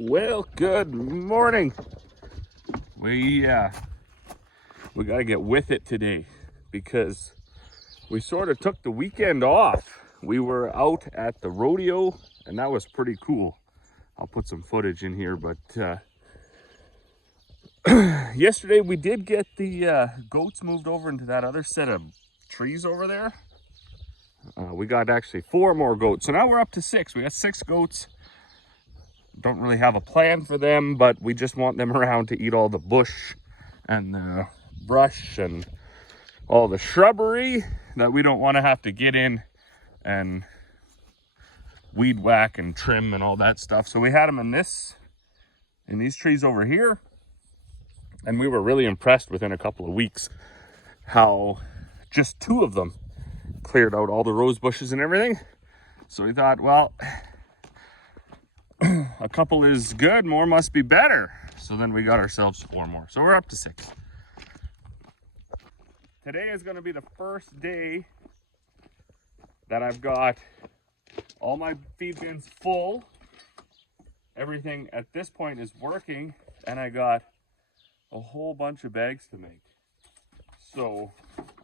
Well, good morning. We got to get with it today because we sort of took the weekend off. We were out at the rodeo and that was pretty cool. I'll put some footage in here, but yesterday we did get the goats moved over into that other set of trees over there. We got actually 4 more goats, so now we're up to 6. We got 6 goats. Don't really have a plan for them, but we just want them around to eat all the bush and the brush and all the shrubbery that we don't want to have to get in and weed whack and trim and all that stuff. So we had them in these trees over here, and we were really impressed within a couple of weeks how just 2 of them cleared out all the rose bushes and everything. So we thought, well, a couple is good, more must be better. So then we got ourselves 4 more. So we're up to 6. Today is going to be the first day that I've got all my feed bins full. Everything at this point is working, and I got a whole bunch of bags to make. So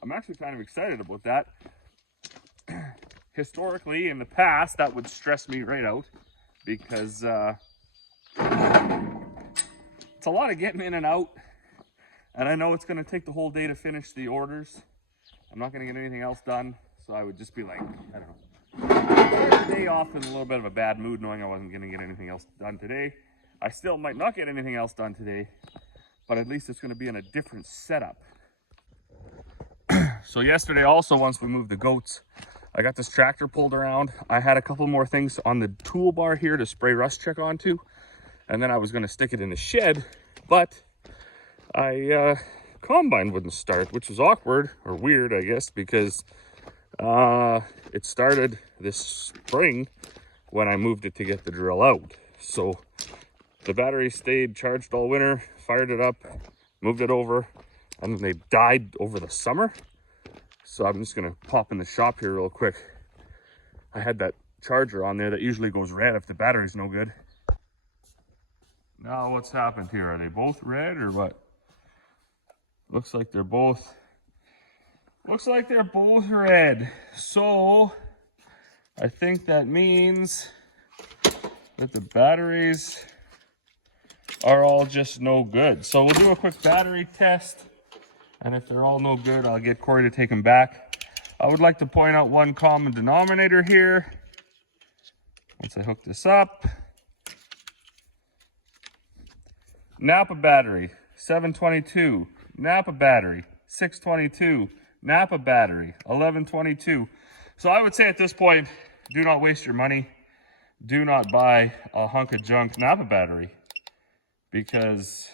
I'm actually kind of excited about that. Historically, in the past, that would stress me right out because it's a lot of getting in and out, and I know it's going to take the whole day to finish the orders. I'm not going to get anything else done, so I would just be like, I don't know, day off in a little bit of a bad mood knowing I wasn't going to get anything else done today. I still might not get anything else done today, but at least it's going to be in a different setup. So yesterday also, once we moved the goats, I got this tractor pulled around. I had a couple more things on the toolbar here to spray rust check onto, and then I was going to stick it in the shed, but combine wouldn't start, which was awkward or weird, I guess, because it started this spring when I moved it to get the drill out. So the battery stayed charged all winter, fired it up, moved it over, and they died over the summer. So I'm just gonna pop in the shop here real quick. I had that charger on there that usually goes red if the battery's no good. Now what's happened here? Are they both red or what? Looks like they're both red. So I think that means that the batteries are all just no good. So we'll do a quick battery test, and if they're all no good, I'll get Corey to take them back. I would like to point out one common denominator here. Once I hook this up, Napa battery, 722. Napa battery, 622. Napa battery, 1122. So I would say at this point, do not waste your money. Do not buy a hunk of junk Napa battery, because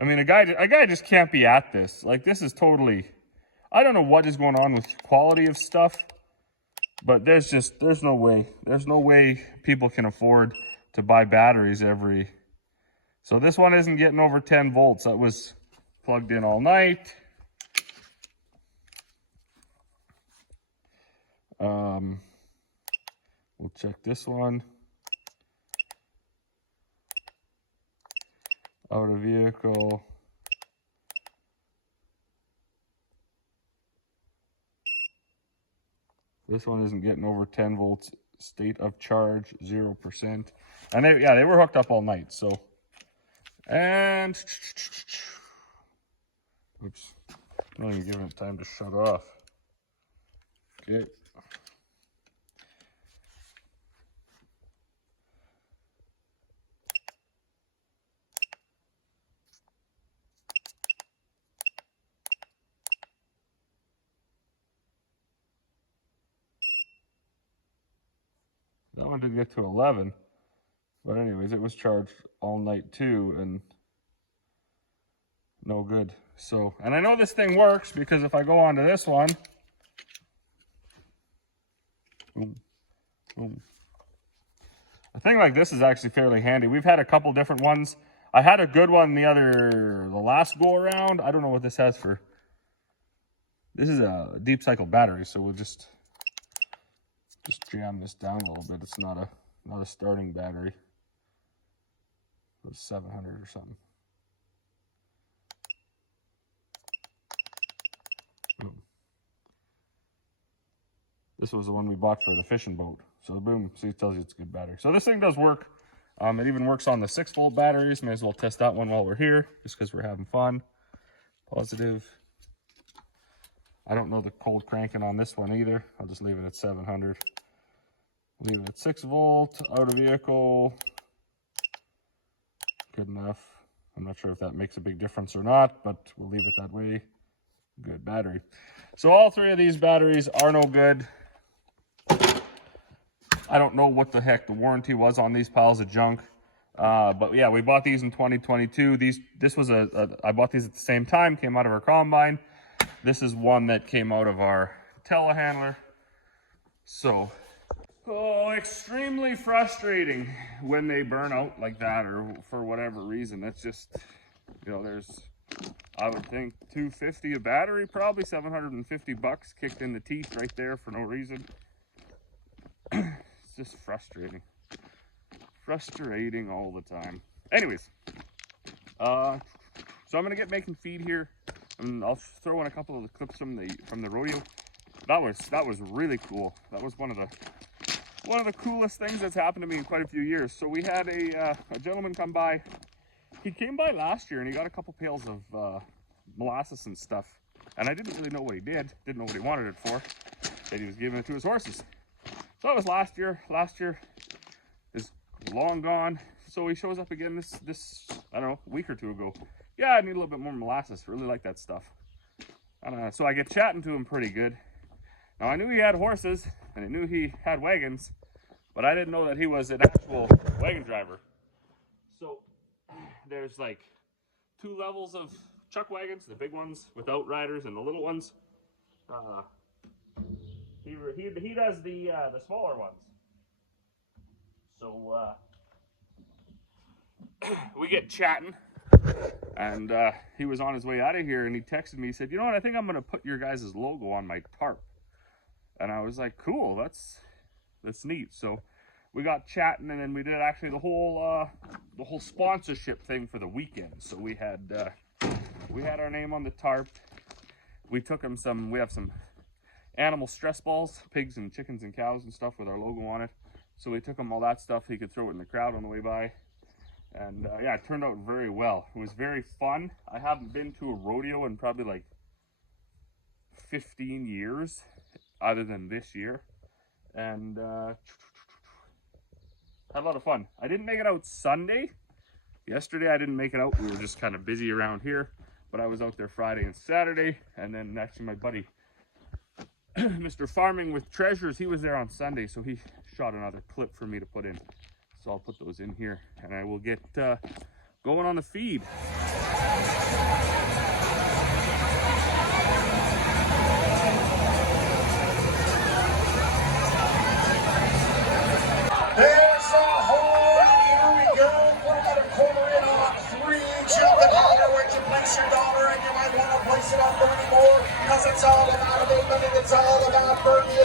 I mean, a guy just can't be at this. Like, this is totally, I don't know what is going on with quality of stuff, but there's no way. There's no way people can afford to buy batteries every. So this one isn't getting over 10 volts. That was plugged in all night. We'll check this one. Out of vehicle. This one isn't getting over 10 volts. State of charge, 0%. And they were hooked up all night. So, and oops, not even giving it time to shut off. Okay. That one did get to 11, but anyways, it was charged all night too, and no good. So, and I know this thing works because if I go onto this one, boom, boom. A thing like this is actually fairly handy. We've had a couple different ones. I had a good one the last go around. I don't know what this has for. This is a deep cycle battery, so we'll just jam this down a little bit. It's not a starting battery. It was 700 or something. Boom. This was the one we bought for the fishing boat. So boom, see, it tells you it's a good battery. So this thing does work. It even works on the 6-volt batteries. May as well test that one while we're here, just because we're having fun. Positive. I don't know the cold cranking on this one either. I'll just leave it at 700. Leave it at 6 volt, out of vehicle. Good enough. I'm not sure if that makes a big difference or not, but we'll leave it that way. Good battery. So all 3 of these batteries are no good. I don't know what the heck the warranty was on these piles of junk. But yeah, we bought these in 2022. This was I bought these at the same time, came out of our combine. This is one that came out of our telehandler. So, extremely frustrating when they burn out like that, or for whatever reason. It's just, you know, there's, I would think $250 a battery, probably $750 kicked in the teeth right there for no reason. It's just frustrating. Frustrating all the time. Anyways, so I'm gonna get making feed here, and I'll throw in a couple of the clips from the rodeo. That was really cool. That was one of the coolest things that's happened to me in quite a few years. So we had a gentleman come by. He came by last year and he got a couple pails of molasses and stuff, and I didn't really know what he did. Didn't know what he wanted it for. Said he was giving it to his horses. So that was last year. Last year is long gone. So he shows up again this I don't know, a week or two ago. Yeah, I need a little bit more molasses. Really like that stuff. So I get chatting to him pretty good. Now I knew he had horses and I knew he had wagons, but I didn't know that he was an actual wagon driver. So there's like 2 levels of chuck wagons, the big ones without riders and the little ones. He does the smaller ones. So we get chatting, and he was on his way out of here, and he texted me. He said, "You know what? I think I'm going to put your guys' logo on my tarp." And I was like, "Cool, that's neat." So we got chatting, and then we did actually the whole sponsorship thing for the weekend. So we had our name on the tarp. We took him some. We have some animal stress balls, pigs and chickens and cows and stuff with our logo on it. So we took him all that stuff. He could throw it in the crowd on the way by. And yeah, it turned out very well. It was very fun. I haven't been to a rodeo in probably like 15 years, other than this year. And had a lot of fun. I didn't make it out Sunday. Yesterday I didn't make it out. We were just kind of busy around here. But I was out there Friday and Saturday. And then actually my buddy, Mr. Farming with Treasures, he was there on Sunday. So he shot another clip for me to put in. So I'll put those in here, and I will get going on the feed. There's a horn. Here we go. Put another quarter in on 3. Jump and holler. Where'd you place your dollar? And you might want to place it on Bernie Moore, because it's all about a movement, and it's all about Bernie.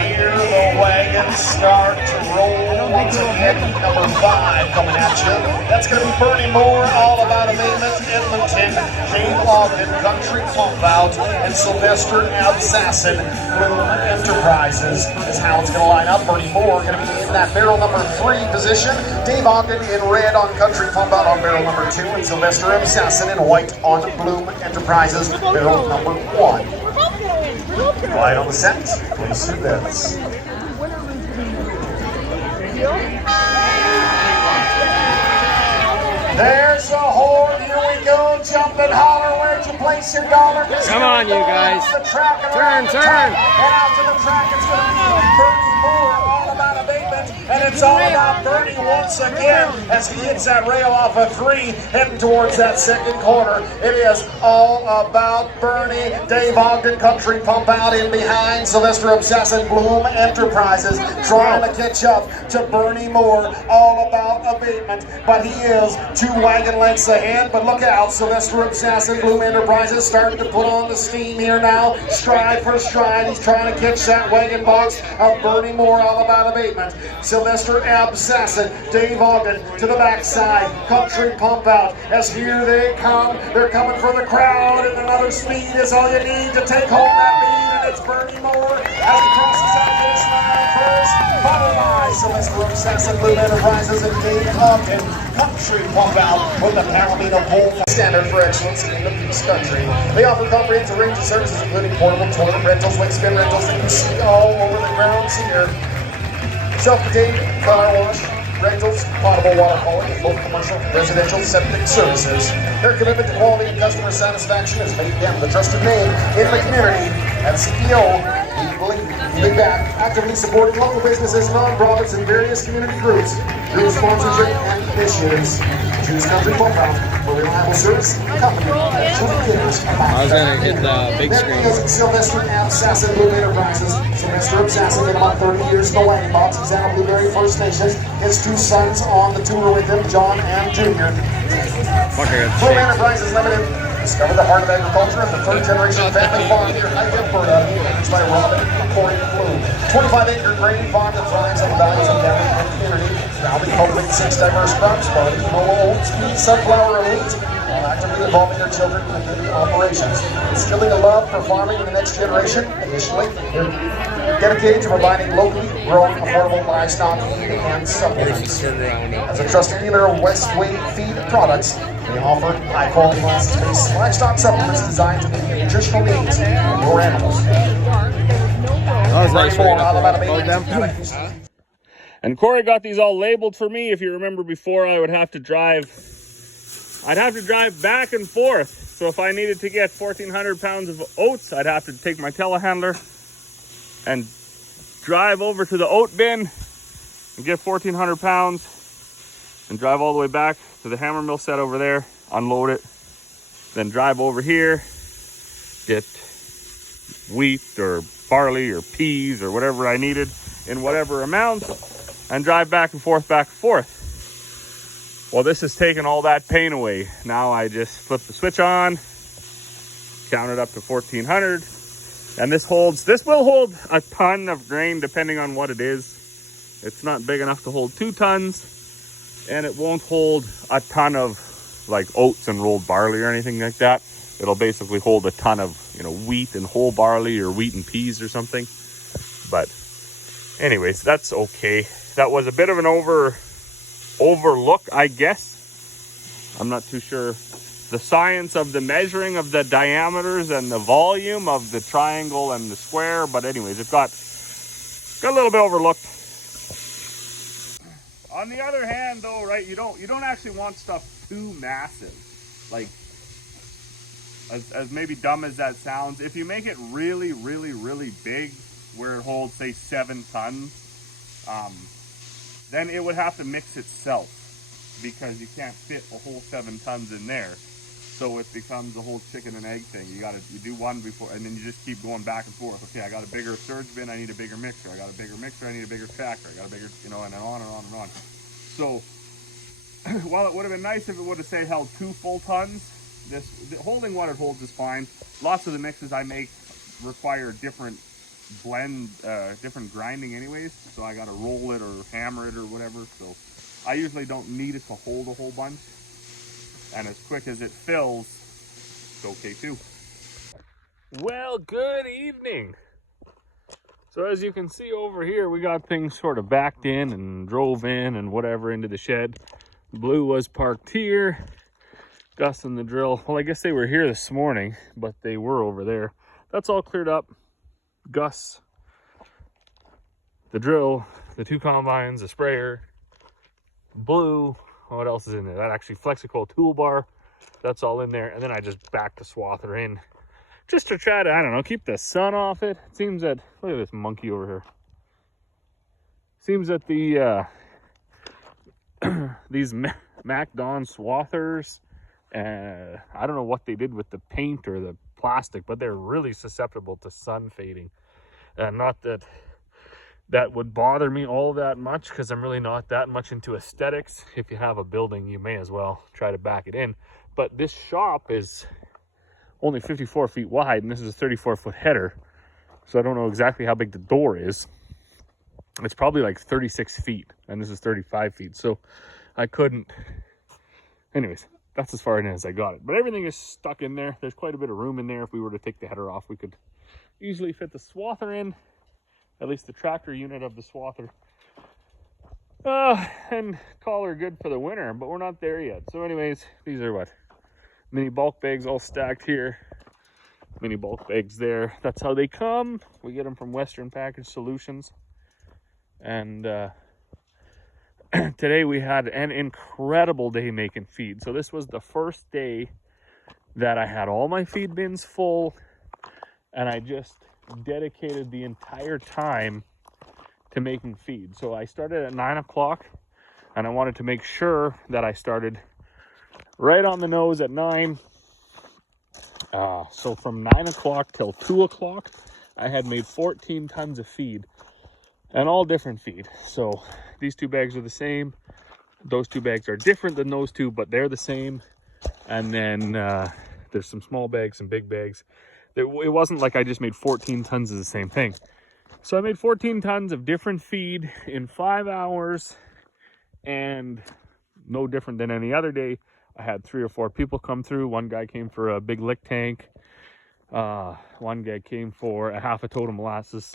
Here the wagons start to roll to head number 5 coming at you. That's going to be Bernie Moore, All About Abatement, Edmonton, Jane Ogden, Country Pump Out, and Sylvester Absassin, Bloom Enterprises is how it's going to line up. Bernie Moore going to be in that barrel number 3 position. Dave Ogden in red on Country Pump Out on barrel number 2, and Sylvester Absassin in white on Bloom Enterprises, barrel number 1. Right on the set, place your bets. There's a horn, here we go, jump and holler, where'd you place your dollar? Come on, you guys. Turn. Turn. And out to the track, it's going to be Bernie Moore, All About abatement, and it's all about Bernie once again as he hits that rail off a 3, heading towards that second corner. It is all about Bernie. Dave Ogden Country Pump out in behind. Sylvester Obsessing Bloom Enterprises trying to catch up to Bernie Moore. All about abatement, but he is 2 wagon lengths ahead. But look out, Sylvester Obsessing Bloom Enterprises starting to put on the steam here now. Stride for stride, he's trying to catch that wagon box of Bernie Moore. All about abatement. Sylvester Obsessing, Dave Ogden to the backside. Country Pump out as here they come. They're coming for the crowd, and another speed is all you need to take home that lead. And it's Bernie Moore as he crosses that finish line first, followed by Sylvester Obsessing Bloom Enterprises and Dave Ogden. Country Pump out with the Palomino pole standard for excellence in the Peace Country. They offer comprehensive range of services including portable toilet rentals, wing spin rentals that you see all over the grounds here. Self-contained car wash, rentals, potable water quality, both commercial, residential, septic services. Their commitment to quality and customer satisfaction has made them the trusted name in the community. At CEO, we believe giving back, actively supporting local businesses, nonprofits, and various community groups through sponsorship and initiatives. Choose Country Pump Out for reliable service, company, and truly cares about I was gonna hit the big screen. That is Sylvester Obsessing Bloom Enterprises. Sylvester Obsessing in about 30 years in the wagon box. He's out of Blueberry First Nation. His 2 sons on the tour with him, John and Junior. Bloom Enterprises Limited. Discover the heart of agriculture and the 3rd generation family farm near Hyde, Alberta. Managed by Robin and Corey Bloom. 25-acre grain farm that thrives on the values of dairy and community. Proudly cultivating 6 diverse crops, barley, canola, oats, wheat, sunflower, and wheat, while actively involving their children in community operations. Instilling a love for farming in the next generation. Additionally, they're dedicated to providing locally grown, affordable livestock feed and supplements. As a trusted dealer of Westway Feed products, they offer high-quality license-based livestock supplements designed to meet the nutritional needs of your animals. That was nice. All them. And Corey got these all labeled for me. If you remember before, I'd have to drive back and forth. So if I needed to get 1,400 pounds of oats, I'd have to take my telehandler and drive over to the oat bin and get 1,400 pounds and drive all the way back to the hammer mill set over there, unload it, then drive over here, get wheat or barley or peas or whatever I needed in whatever amounts, and drive back and forth, back and forth. Well, this has taken all that pain away. Now I just flip the switch on, count it up to 1,400, and this will hold a ton of grain depending on what it is. It's not big enough to hold 2 tons, and it won't hold a ton of like oats and rolled barley or anything like that. It'll basically hold a ton of, wheat and whole barley or wheat and peas or something. But anyways, that's okay. That was a bit of an overlook, I guess. I'm not too sure the science of the measuring of the diameters and the volume of the triangle and the square, but anyways, it got a little bit overlooked. On the other hand, though, right, you don't actually want stuff too massive. Like, as maybe dumb as that sounds, if you make it really, really, really big, where it holds, say, 7 tons, then it would have to mix itself, because you can't fit a whole 7 tons in there. So it becomes a whole chicken and egg thing. You do one before, and then you just keep going back and forth. Okay, I got a bigger surge bin, I need a bigger mixer. I got a bigger mixer, I need a bigger tractor. I got a bigger, and on and on and on. So, while it would have been nice if it would have, say, held 2 full tons, holding what it holds is fine. Lots of the mixes I make require different different grinding anyways. So I got to roll it or hammer it or whatever. So I usually don't need it to hold a whole bunch. And as quick as it fills, it's okay too. Well, good evening. So as you can see over here, we got things sort of backed in and drove in and whatever into the shed. Blue was parked here. Gus and the drill, well, I guess they were here this morning, but they were over there. That's all cleared up. Gus, the drill, the 2 combines, the sprayer, Blue, what else is in there? That actually Flexico toolbar, that's all in there. And then I just backed the swather in just to try to, I don't know, keep the sun off it. It seems that, look at this monkey over here. Seems that the these Mac Don swathers, I don't know what they did with the paint or the plastic, but they're really susceptible to sun fading. Not that that would bother me all that much, because I'm really not that much into aesthetics. If you have a building, you may as well try to back it in. But this shop is only 54 feet wide, and this is a 34-foot header. So I don't know exactly how big the door is. It's probably like 36 feet, and this is 35 feet. So I couldn't. Anyways, that's as far in as I got it. But everything is stuck in there. There's quite a bit of room in there. If we were to take the header off, we could easily fit the swather in, at least the tractor unit of the swather, and call her good for the winter. But we're not there yet. So anyways, these are what? Mini bulk bags all stacked here. Mini bulk bags there. That's how they come. We get them from Western Package Solutions. And today we had an incredible day making feed. So this was the first day that I had all my feed bins full, and I just dedicated the entire time to making feed. So I started at 9 o'clock, and I wanted to make sure that I started right on the nose at 9. So from 9 o'clock till 2 o'clock, I had made 14 tons of feed, and all different feed. So these two bags are the same. Those two bags are different than those two, but they're the same. And then there's some small bags, some big bags. It wasn't like I just made 14 tons of the same thing. So I made 14 tons of different feed in 5 hours, and no different than any other day. I had 3 or 4 people come through. One guy came for a big lick tank. One guy came for a half a total molasses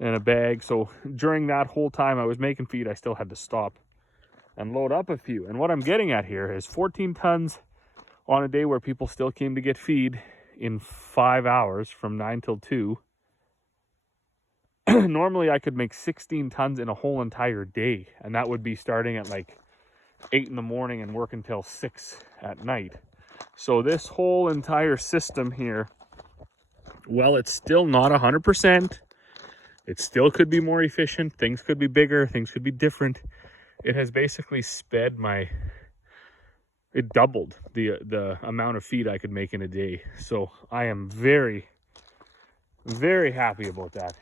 in a bag. So during that whole time I was making feed, I still had to stop and load up a few. And what I'm getting at here is 14 tons on a day where people still came to get feed in 5 hours from 9 till 2. Normally I could make 16 tons in a whole entire day, and that would be starting at like 8 in the morning and work until 6 at night. So this whole entire system here, well, it's still not 100%. It still could be more efficient. Things could be bigger. Things could be different. It has basically sped my... It doubled the amount of feed I could make in a day. So I am very, very happy about that.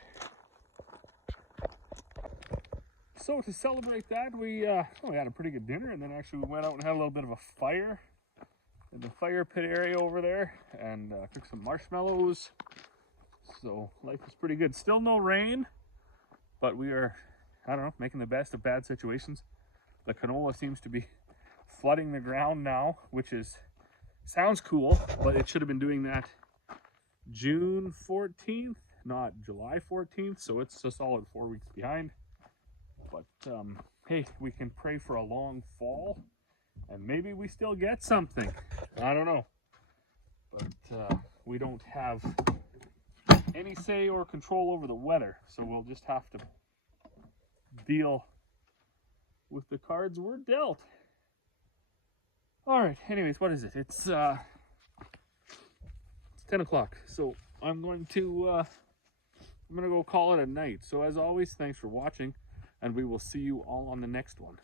So to celebrate that, we had a pretty good dinner, and then actually we went out and had a little bit of a fire in the fire pit area over there, and cooked some marshmallows. So life is pretty good. Still no rain, but we are, I don't know, making the best of bad situations. The canola seems to be flooding the ground now, which sounds cool, but it should have been doing that June 14th, not July 14th. So it's a solid 4 weeks behind. But hey, we can pray for a long fall, and maybe we still get something. I don't know. But we don't have any say or control over the weather, so we'll just have to deal with the cards we're dealt. All right, anyways, what is it? It's 10 o'clock, so I'm going to go call it a night. So as always, thanks for watching, and we will see you all on the next one.